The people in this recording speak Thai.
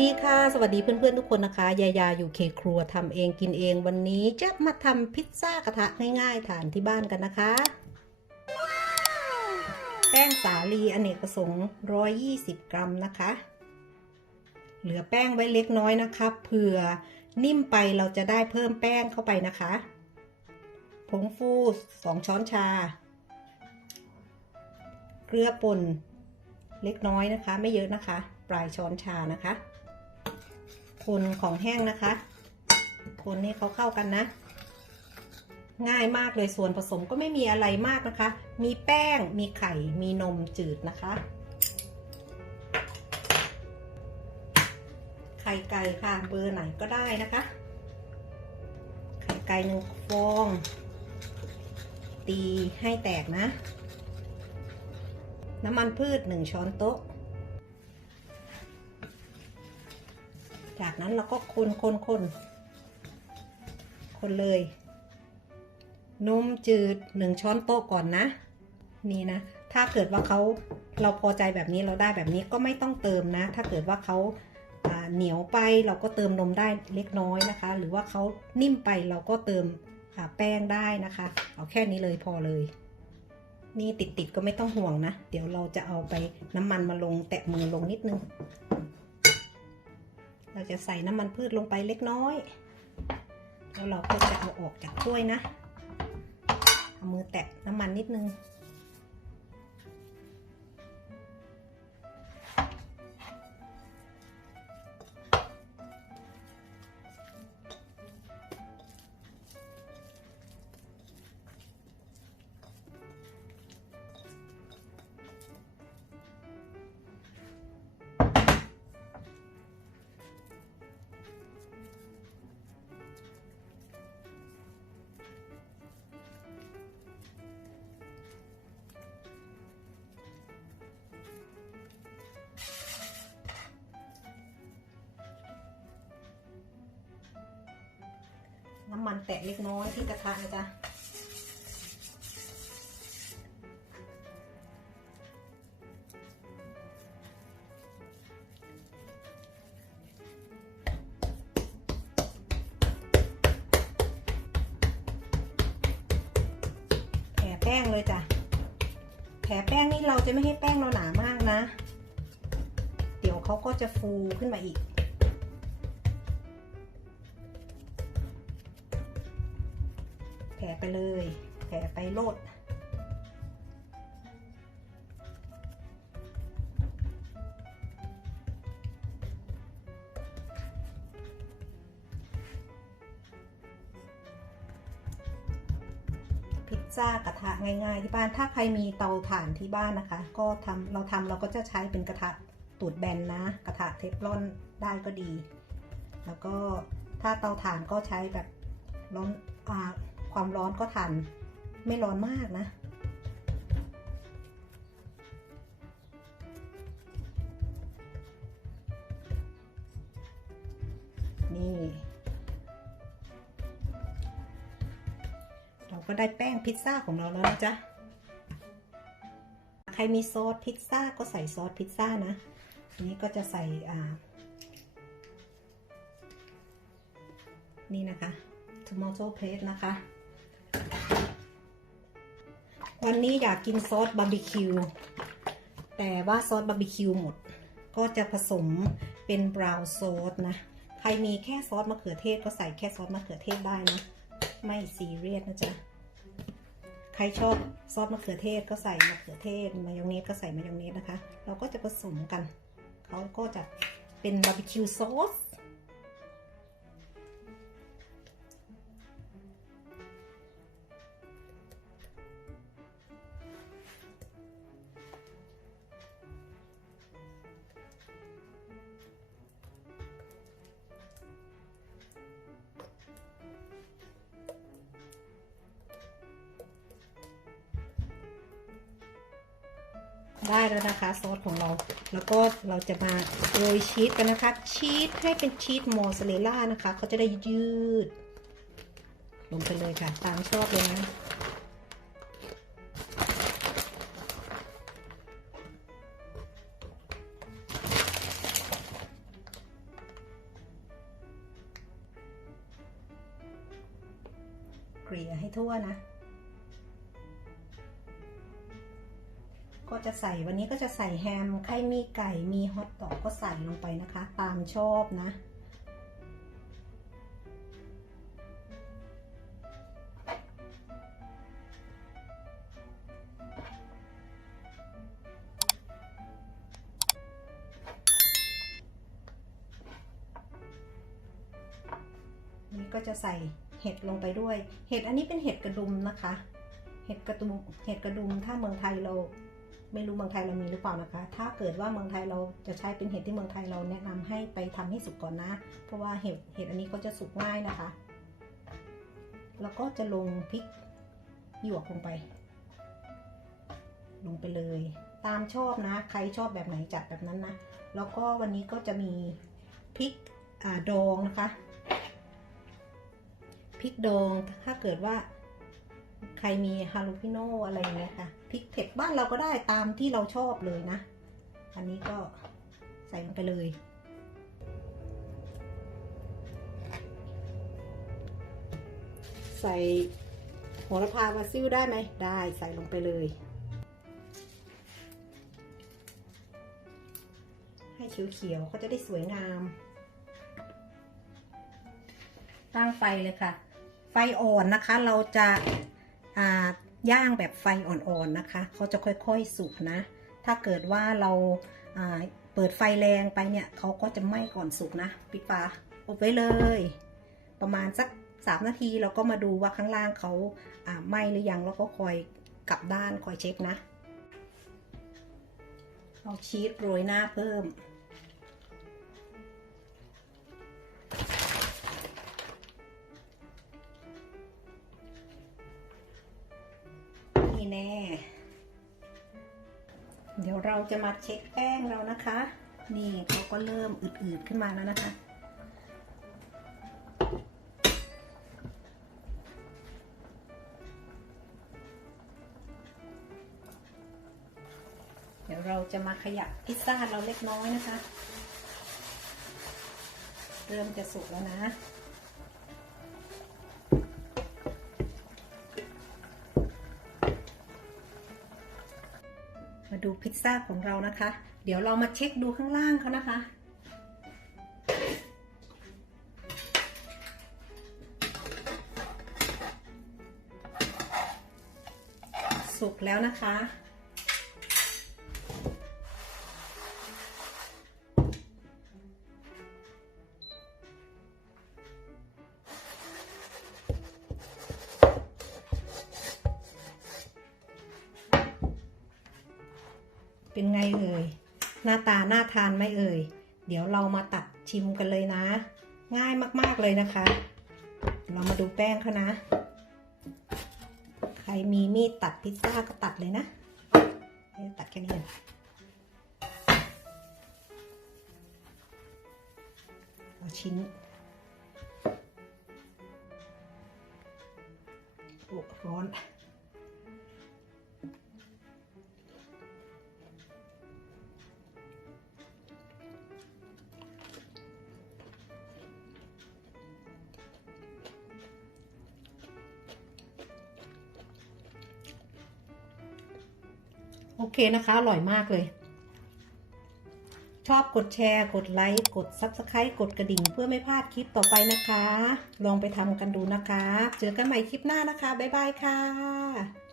ดีค่ะ สวัสดีเพื่อนๆทุกคนนะคะ ยายาอยู่เคครัวทำเองกินเองวันนี้จะมาทำพิซซ่ากระทะง่ายๆทานที่บ้านกันนะคะ แป้งสาลีอเนกประสงค์ 120 กรัมนะคะ เหลือแป้งไว้เล็กน้อยนะคะเผื่อนิ่มไปเราจะได้เพิ่มแป้งเข้าไปนะคะ ผงฟู2ช้อนชา เกลือป่นเล็กน้อยนะคะ ไม่เยอะนะคะ ปลายช้อนชานะคะ คนของแห้งนะคะ คนให้เขาเข้ากันนะ ง่ายมากเลยส่วนผสมก็ไม่มีอะไรมากนะคะ มีแป้งมีไข่มีนมจืดนะคะ ไข่ไก่ค่ะเบอร์ไหนก็ได้นะคะ ไข่ไก่หนึ่งฟอง ตีให้แตกนะ น้ำมันพืชหนึ่งช้อนโต๊ะ จากนั้นเราก็คนคนคนคนเลย นมจืดหนึ่งช้อนโต๊ะก่อนนะ นี่นะ ถ้าเกิดว่าเขาเราพอใจแบบนี้เราได้แบบนี้ก็ไม่ต้องเติมนะ ถ้าเกิดว่าเขาเหนียวไปเราก็เติมนมได้เล็กน้อยนะคะ หรือว่าเขานิ่มไปเราก็เติมอ่าแป้งได้นะคะ เอาแค่นี้เลยพอเลย นี่ติดๆก็ไม่ต้องห่วงนะ เดี๋ยวเราจะเอาไปน้ำมันมาลงแตะมือลงนิดนึง เราจะใส่น้ำมันพืชลงไปเล็กน้อย แล้วเราก็จะเอาออกจากถ้วยนะ เอามือแตะน้ำมันนิดนึงำมันแตะเล็กน้อยที่กระทะนะจ๊ะแผ่แป้งเลยจ้ะ แผ่แป้งนี่เราจะไม่ให้แป้งเราหนามากนะ เดี๋ยวเขาก็จะฟูขึ้นมาอีก ไปเลยแผ่ไปโลดพิซซ่ากระทะง่ายๆ ที่บ้านถ้าใครมีเตาถ่านที่บ้านนะคะ ก็ทำเราทำเราก็จะใช้เป็นกระทะตูดแบนนะ กระทะเทฟลอนได้ก็ดี แล้วก็ถ้าเตาถ่านก็ใช้แบบร้อนอ่า ความร้อนก็ทัน ไม่ร้อนมากนะ นี่ เราก็ได้แป้งพิซซ่าของเราแล้วนะจ๊ะ ใครมีซอสพิซซ่าก็ใส่ซอสพิซซ่านะนนี้ก็จะใส่อ่านี่นะคะ tomato paste นะคะ วันนี้อยากกินซอสบาร์บีคิว แต่ว่าซอสบาร์บีคิวหมด ก็จะผสมเป็นบราวน์ซอสนะ ใครมีแค่ซอสมะเขือเทศก็ใส่แค่ซอสมะเขือเทศได้นะ ไม่ซีเรียสนะจ๊ะ ใครชอบซอสมะเขือเทศก็ใส่มะเขือเทศ มายองเนสก็ใส่มายองเนสนะคะ เราก็จะผสมกัน เขาก็จะเป็นบาร์บีคิวซอส ได้แล้วนะคะซอสของเรา แล้วก็เราจะมาโรยชีสกันนะคะ ชีสให้เป็นชีสมอสเลล่านะคะเขาจะได้ยืด ลงไปเลยค่ะ ตามชอบเลยนะเกลี่ยให้ทั่วนะ ก็จะใส่วันนี้ก็จะใส่แฮมใครมีไก่มีฮอทดอกก็ใส่ลงไปนะคะ ตามชอบนะ นี่ก็จะใส่เห็ดลงไปด้วย เห็ดอันนี้เป็นเห็ดกระดุมนะคะ เห็ดกระดุมเห็ดกระดุมถ้าเมืองไทยเรา ไม่รู้เมืองไทยเรามีหรือเปล่านะคะ ถ้าเกิดว่าเมืองไทยเราจะใช้เป็นเห็ดที่เมืองไทยเราแนะนำให้ไปทำให้สุกก่อนนะ เพราะว่าเห็ดเห็ดอันนี้ก็จะสุกง่ายนะคะ แล้วก็จะลงพริกหยวกลงไป ลงไปเลย ตามชอบนะ ใครชอบแบบไหนจัดแบบนั้นนะ แล้วก็วันนี้ก็จะมีพริกอ่าดองนะคะพริกดองถ้าเกิดว่า ใครมีฮาลูพิโนอะไรอย่างเงี้ยค่ะพริกเผ็ดบ้านเราก็ได้ตามที่เราชอบเลยนะ อันนี้ก็ใส่ลงไปเลยใส่โหระพาบาซิลได้ไหม ได้ใส่ลงไปเลย ให้เขียวๆเขาจะได้สวยงาม ตั้งไฟเลยค่ะ ไฟอ่อนนะคะ เราจะ ย่างแบบไฟอ่อนๆนะคะเขาจะค่อยๆสุกนะ ถ้าเกิดว่าเราเปิดไฟแรงไปเนี่ยเขาก็จะไหม้ก่อนสุกนะปิดฝาอบไว้เลย ประมาณสักสามนาทีเราก็มาดูว่าข้างล่างเขาอ่าไหม้หรือยังแล้วก็คอยกลับด้านคอยเช็คนะเอาชีสโรยหน้าเพิ่ม แน่ เดี๋ยวเราจะมาเช็คแป้งเรานะคะ นี่เขาก็เริ่มอืดๆขึ้นมาแล้วนะคะ เดี๋ยวเราจะมาขยับพิซซ่าเราเล็กน้อยนะคะ เริ่มจะสุกแล้วนะ พิซซ่าของเรานะคะ เดี๋ยวเรามาเช็คดูข้างล่างเขานะคะ สุกแล้วนะคะ เป็นไงเอ่ย หน้าตาน่าทานไหมเอ่ย เดี๋ยวเรามาตัดชิมกันเลยนะ ง่ายมากๆเลยนะคะ เรามาดูแป้งเขานะ ใครมีมีดตัดพิซซ่าก็ตัดเลยนะ ตัดแค่นี้เองเอาชิ้นร้อน โอเคนะคะ อร่อยมากเลย ชอบกดแชร์ กดไลค์ กด Subscribe กดกระดิ่ง เพื่อไม่พลาดคลิปต่อไปนะคะ ลองไปทำกันดูนะคะ เจอกันใหม่คลิปหน้านะคะ บ๊ายบายค่ะ